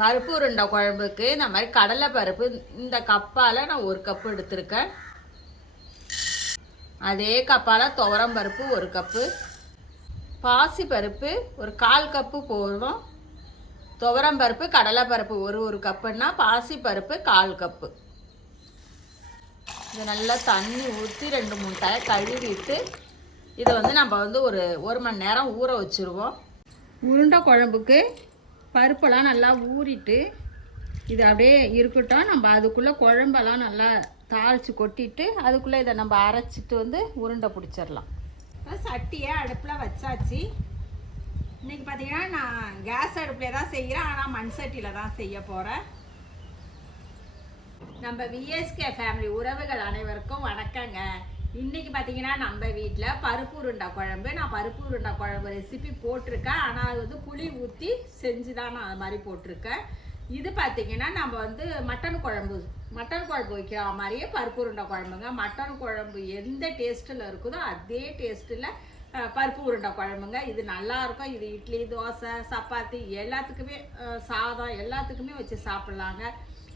பருப்பு உருண்டை குழம்புக்கு இந்த மாதிரி கடலை பருப்பு இந்த கப்பால் நான் ஒரு கப்பு எடுத்திருக்கேன். அதே கப்பால் துவரம் பருப்பு ஒரு கப்பு. பாசி பருப்பு ஒரு கால் கப்பு போதும். துவரம் பருப்பு கடலை பருப்பு ஒரு ஒரு கப்புன்னா பாசி பருப்பு கால் கப்பு. இது நல்லா தண்ணி ஊற்றி ரெண்டு மூணு தய கழுவிட்டு இதை வந்து நம்ம வந்து ஒரு ஒரு மணி நேரம் ஊற வச்சுருவோம். உருண்டை குழம்புக்கு பருப்பெல்லாம் நல்லா ஊறிட்டு இது அப்படியே இருக்கட்டும். நம்ம அதுக்குள்ளே குழம்பெல்லாம் நல்லா தாளித்து கொட்டிட்டு அதுக்குள்ளே இதை நம்ம அரைச்சிட்டு வந்து உருண்டை பிடிச்சிடலாம். சட்டியை அடுப்பில் வச்சாச்சு. இன்றைக்கி பார்த்தீங்கன்னா நான் கேஸ் அடுப்பில் தான் செய்கிறேன். ஆனால் மண் சட்டியில் தான் செய்ய போகிறேன் நம்ம விஎஸ்கே ஃபேமிலி உறவுகள் அனைவருக்கும் வணக்கங்க. இன்னைக்கு பார்த்தீங்கன்னா நம்ம வீட்டில் பருப்பு உருண்டை குழம்பு. நான் பருப்பு உருண்டை குழம்பு ரெசிபி போட்டிருக்கேன். ஆனால் அது வந்து புளி ஊற்றி செஞ்சு தான் நான் அது மாதிரி போட்டிருக்கேன். இது பார்த்தீங்கன்னா நம்ம வந்து மட்டன் குழம்பு மட்டன் குழம்பு வைக்கிற மாதிரியே பருப்பு உருண்டை குழம்புங்க. மட்டன் குழம்பு எந்த டேஸ்ட்டில் இருக்குதோ அதே டேஸ்ட்டில் பருப்பு உருண்டை குழம்புங்க. இது நல்லா இருக்கும் இது இட்லி தோசை சப்பாத்தி எல்லாத்துக்குமே சாதம் எல்லாத்துக்குமே வச்சு சாப்பிட்லாங்க.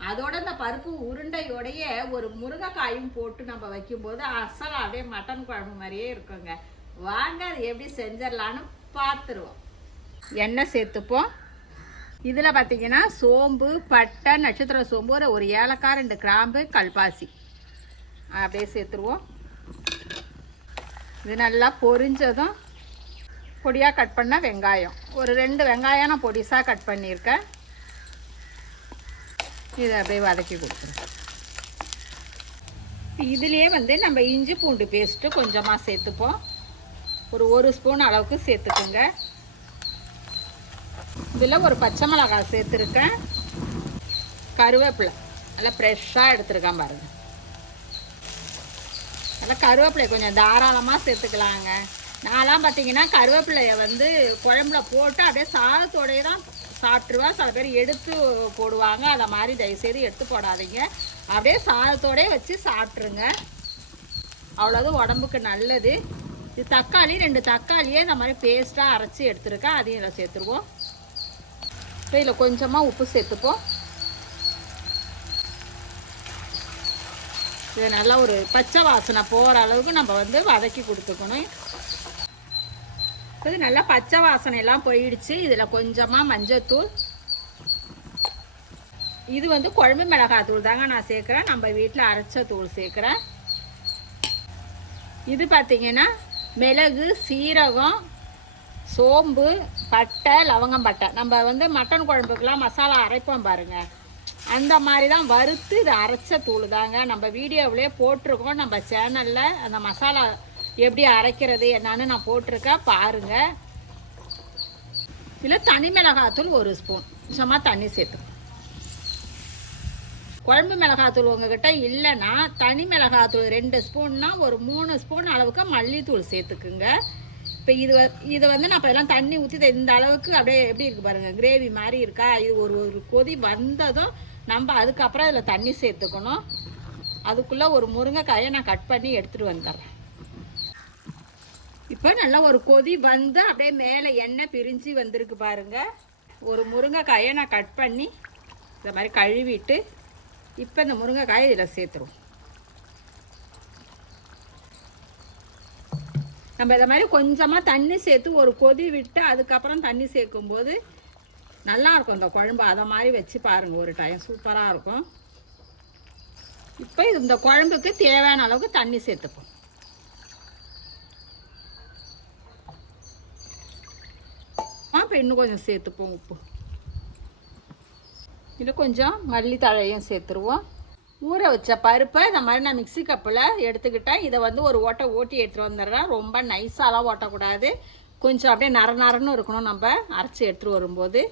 அதோட இந்த பருப்பு உருண்டையோடைய ஒரு முருங்கைக்காயும் போட்டு நம்ம வைக்கும்போது அசலாவே மட்டன் குழம்பு மாதிரியே இருக்குங்க. வாங்க அது எப்படி செஞ்சிடலான்னு பார்த்துருவோம். எண்ணெய் சேர்த்துப்போம். இதில் பார்த்தீங்கன்னா சோம்பு பட்டை நட்சத்திர சோம்பு ஒரு ஏலக்காய் ரெண்டு கிராம்பு கல்பாசி. அப்படியே சேர்த்துருவோம். இது நல்லா பொரிஞ்சதும் பொடியாக கட் பண்ண வெங்காயம். ஒரு ரெண்டு வெங்காயம் நான் பொடிசாக கட் பண்ணியிருக்கேன். இதை அப்படியே வதக்கி கொடுத்துருவேன் இதுலேயே வந்து நம்ம இஞ்சி பூண்டு பேஸ்ட்டு கொஞ்சமாக சேர்த்துப்போம். ஒரு ஒரு ஸ்பூன் அளவுக்கு சேர்த்துக்குங்க. இதில் ஒரு பச்சை மிளகாய் சேர்த்துருக்கேன். கருவேப்பிலை. நல்லா ஃப்ரெஷ்ஷாக எடுத்துருக்கேன் பாருங்கள் அதெல்லாம் கருவேப்பிலை கொஞ்சம் தாராளமாக சேர்த்துக்கலாங்க. நான்லாம் பார்த்தீங்கன்னா கருவேப்பிலையை வந்து குழம்புல போட்டு அப்படியே சாதத்தோடயே தான் சாப்பிட்ருவேன் சில பேர் எடுத்து போடுவாங்க. அதை மாதிரி தயவுசெய்து எடுத்து போடாதீங்க. அப்படியே சாதத்தோடயே வச்சு சாப்பிட்ருங்க அவ்வளோது உடம்புக்கு நல்லது. இது தக்காளி ரெண்டு தக்காளியே இந்த மாதிரி பேஸ்ட்டாக அரைச்சி எடுத்துருக்கேன். அதையும் இதில் சேர்த்துருவோம். இப்போ இதில் கொஞ்சமாக உப்பு சேர்த்துப்போம். இதை நல்லா ஒரு பச்சை வாசனை போகிற அளவுக்கு நம்ம வந்து வதக்கி கொடுத்துக்கணும். இது நல்லா பச்சை வாசனை எல்லாம் போயிடுச்சு. இதில் கொஞ்சமாக மஞ்சத்தூள். இது வந்து குழம்பு மிளகாய் தூள் தாங்க நான் சேர்க்குறேன். நம்ம வீட்டில் அரைச்ச தூள் சேர்க்குறேன். இது பார்த்தீங்கன்னா மிளகு சீரகம் சோம்பு பட்டை லவங்கம் பட்டை நம்ம வந்து மட்டன் குழம்புக்கெலாம் மசாலா அரைப்போம் பாருங்கள் அந்த மாதிரி தான் வறுத்து இது அரைச்ச தூள் தாங்க நம்ம வீடியோவிலே போட்டிருக்கோம். நம்ம சேனலில் அந்த மசாலா எப்படி அரைக்கிறது என்னான்னு நான் போட்டிருக்கேன். பாருங்கள் இதில் தனி மிளகாத்தூள் ஒரு ஸ்பூன். சும்மா தண்ணி சேர்த்து. குழம்பு மிளகாத்தூள் உங்ககிட்ட இல்லைன்னா தனி மிளகாத்தூள் ரெண்டு ஸ்பூன்னா ஒரு மூணு ஸ்பூன் அளவுக்கு மல்லித்தூள் சேர்த்துக்குங்க. இப்போ இது வ- இது வந்து நான் இப்போ எல்லாம் தண்ணி ஊற்றி இந்த அளவுக்கு அப்படியே எப்படி இருக்குது பாருங்க கிரேவி மாதிரி இருக்கா? இது ஒரு ஒரு கொதி வந்ததும் நம்ம அதுக்கப்புறம் இதில் தண்ணி சேர்த்துக்கணும். அதுக்குள்ளே ஒரு முருங்கைக்காயை நான் கட் பண்ணி எடுத்துகிட்டு வந்துடுறேன். இப்போ நல்லா ஒரு கொதி வந்து அப்படியே மேலே எண்ணெய் பிரிஞ்சு வந்திருக்கு பாருங்க. ஒரு முருங்கைக்காயை நான் கட் பண்ணி இந்த மாதிரி கழுவிட்டு இப்போ இந்த முருங்கைக்காயை இதில் சேர்த்துருவோம். நம்ம இதை மாதிரி கொஞ்சமாக தண்ணி சேர்த்து ஒரு கொதி விட்டு அதுக்கப்புறம் தண்ணி சேர்க்கும்போது நல்லாயிருக்கும் இந்த குழம்பு. அதை மாதிரி வச்சு பாருங்கள் ஒரு டைம் சூப்பராக இருக்கும். இப்போ இந்த குழம்புக்கு தேவையான அளவுக்கு தண்ணி சேர்த்துப்போம். இப்போ இன்னும் கொஞ்சம் சேர்த்துப்போம் உப்பு. இன்னும் கொஞ்சம் மல்லித்தழையும் சேர்த்துருவோம். ஊற வச்ச பருப்பை இந்த மாதிரி நான் மிக்ஸி கப்பில் எடுத்துக்கிட்டேன். இதை வந்து ஒரு ஓட்டை ஓட்டி எடுத்துகிட்டு வந்துடுறேன். ரொம்ப நைஸாலாம் ஓட்டக்கூடாது. கொஞ்சம் அப்படியே நர நரன்னு இருக்கணும் நம்ம. அரைச்சி எடுத்துகிட்டு வரும்போது.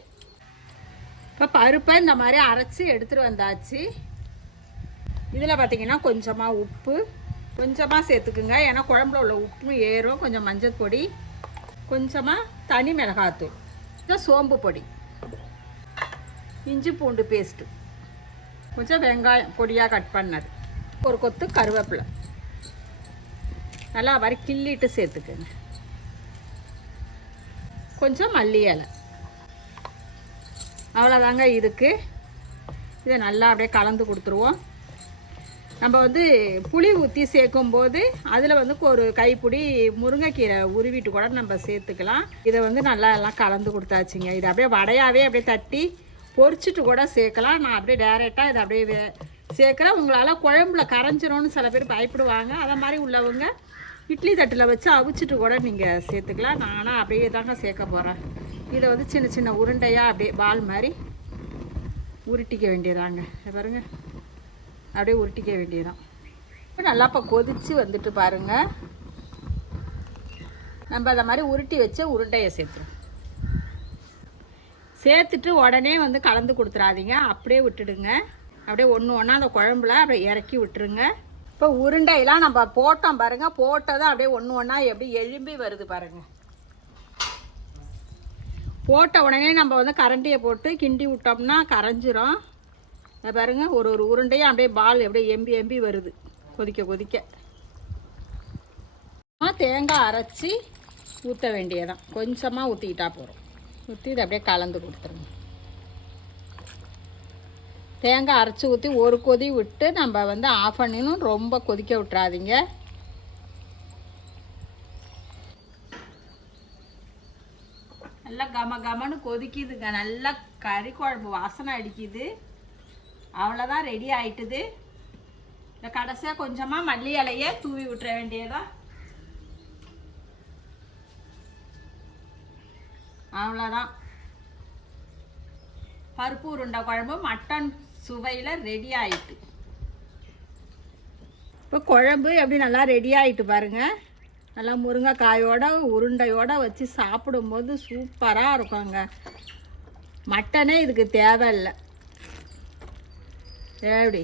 இப்போ பருப்பை இந்த மாதிரி அரைச்சி எடுத்துகிட்டு வந்தாச்சு. இதில் பார்த்திங்கன்னா கொஞ்சமாக உப்பு கொஞ்சமாக சேர்த்துக்குங்க. ஏன்னா குழம்புல உள்ள உப்பும் ஏறும். கொஞ்சம் மஞ்சள் பொடி கொஞ்சமாக தனி மிளகாத்தூள். கொஞ்சம் சோம்பு பொடி. இஞ்சி பூண்டு பேஸ்ட்டு கொஞ்சம் வெங்காயம் பொடியாக கட் பண்ணது. ஒரு கொத்து கருவேப்பிலை. நல்லா வரை கிள்ளிட்டு சேர்த்துக்குங்க. கொஞ்சம் மல்லி இலை. அவ்வளோதாங்க இதுக்கு இதை நல்லா அப்படியே கலந்து கொடுத்துருவோம். நம்ம வந்து புளி ஊற்றி சேர்க்கும் போது அதில் வந்து ஒரு கைப்பிடி முருங்கைக்கீரை உருவிட்டு கூட நம்ம சேர்த்துக்கலாம். இதை வந்து நல்லா எல்லாம் கலந்து கொடுத்தாச்சுங்க. இதை அப்படியே வடையாகவே அப்படியே தட்டி பொரிச்சிட்டு கூட சேர்க்கலாம். நான் அப்படியே டேரெக்டாக இதை அப்படியே வே- சேர்க்குறேன். உங்களால் குழம்புல கரைஞ்சிரும்னு சில பேர் பயப்படுவாங்க. அதை மாதிரி உள்ளவங்க இட்லி தட்டில் வச்சு அவிச்சிட்டு கூட நீங்கள் சேர்த்துக்கலாம். நானும் அப்படியே தாங்க சேர்க்க போகிறேன் இதை வந்து சின்ன சின்ன உருண்டையாக அப்படியே பால் மாதிரி உருட்டிக்க வேண்டியதாங்க. பாருங்க. அப்படியே உருட்டிக்க வேண்டியதான் இப்போ நல்லா இப்போ கொதித்து வந்துட்டு பாருங்க. நம்ம அதை மாதிரி உருட்டி வச்ச உருண்டையை சேர்த்துருவோம் சேர்த்துட்டு உடனே வந்து கலந்து கொடுத்துறாதீங்க. அப்படியே விட்டுடுங்க. அப்படியே ஒன்று ஒன்றா அந்த குழம்புல அப்படியே இறக்கி விட்டுருங்க. இப்போ உருண்டையெல்லாம் நம்ம போட்டோம் பாருங்க. போட்டதை அப்படியே ஒன்று ஒன்றா எப்படி எழும்பி வருது பாருங்கள் போட்ட உடனே நம்ம வந்து கரண்டியை போட்டு கிண்டி விட்டோம்னா கரைஞ்சிரும். பாருங்க ஒரு ஒரு உருண்டையும் அப்படியே பால் அப்படியே எம்பி எம்பி வருது. கொதிக்க கொதிக்க. ஆ, தேங்காய் அரைச்சி ஊற்ற வேண்டியதான் கொஞ்சமாக ஊற்றிக்கிட்டா போகிறோம் ஊற்றி இதை அப்படியே கலந்து கொடுத்துருங்க. தேங்காய் அரைச்சி ஊற்றி ஒரு கொதி விட்டு நம்ம வந்து ஆஃப் பண்ணினும் ரொம்ப கொதிக்க விட்றாதீங்க நல்லா கம கமன்னு கொதிக்குதுங்க நல்லா கறி குழம்பு வாசனை அடிக்குது. அவ்வளோதான் ரெடி ஆயிட்டுது. இந்த கடைசியாக கொஞ்சமாக மல்லி இலையை தூவி விட்டுற வேண்டியதா அவ்வளோதான் பருப்பு உருண்டை குழம்பு மட்டன் சுவையில் ரெடி ஆயிட்டு. இப்போ குழம்பு எப்படி நல்லா ரெடி ஆயிட்டு பாருங்க. நல்லா முருங்கைக்காயோட உருண்டையோட வச்சு சாப்பிடும்போது சூப்பராக இருக்குங்க. மட்டனே இதுக்கு தேவையில்லை. எப்படி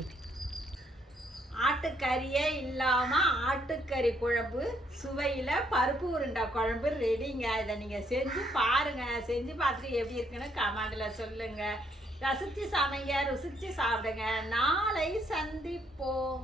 ஆட்டுக்கறியே இல்லாமல் ஆட்டுக்கறி குழம்பு சுவையில் பருப்பு உருண்டை குழம்பு ரெடிங்க இதை நீங்கள் செஞ்சு பாருங்க. செஞ்சு பார்த்துட்டு எப்படி இருக்குன்னு கமெண்டில் சொல்லுங்கள் ரசித்து சமைங்க ருசித்து சாப்பிடுங்க. நாளை சந்திப்போம்.